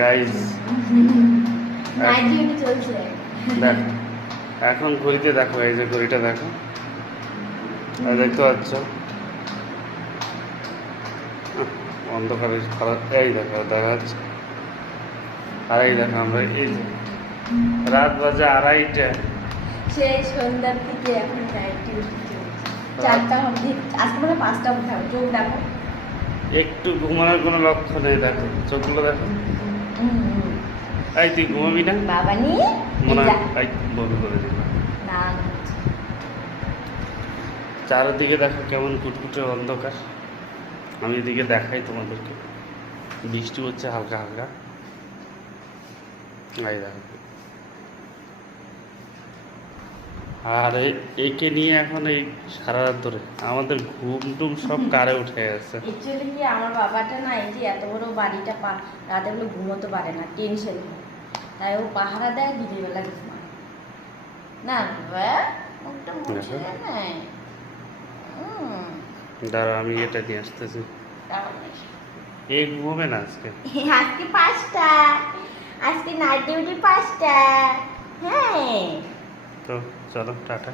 Guys night duty চলছে। দেখ এখন ঘড়িতে দেখো, এই যে ঘড়িটা দেখো, আর দেখতে পাচ্ছ অন্ধকারে খারাপ, এই দেখো দেখা যাচ্ছে। আর এই দেখো আমরা এই যে রাত বাজে 2:30। সেই সন্ধ্যার দিকে এখন নাইট ডিউটি চলছে। 4টা অবধি, আজকে মানে 5টা অবধি হবে। চোখ দেখো। একটু ঘুমানোর কোনো লক্ষ্য নেই, দেখো চোখগুলো দেখো। এই তুই ঘুমাবি না? বাবা নিয়ে মনে যা। হয় বন্ধ করে দিলাম। না চারিদিকে দেখো কেমন কুটকুটে অন্ধকার। আমি এদিকে দেখাই তোমাদেরকে, বৃষ্টি হচ্ছে হালকা হালকা। এই দেখো, আর একে নিয়ে এখন এই সারা রাত ধরে আমাদের ঘুম টুম সব কারে উঠে গেছে। অ্যাকচুয়ালি কি আমার বাবাটা না, এই যে এত বড় বাড়িটা রাতে গুলো ঘুমোতে পারে না, টেনশন হয়। তাই ও পাহারা দেয়, দিনের বেলা ঘুমায় না। বাবা মুখটা মুছে নাই। দাঁড়া আমি এটা নিয়ে আসতেছি। এ ঘুমাবে না আজকে। আজকে 5টা, আজকে নাইট ডিউটি 5টা। হ্যাঁ তো চলো টাটা।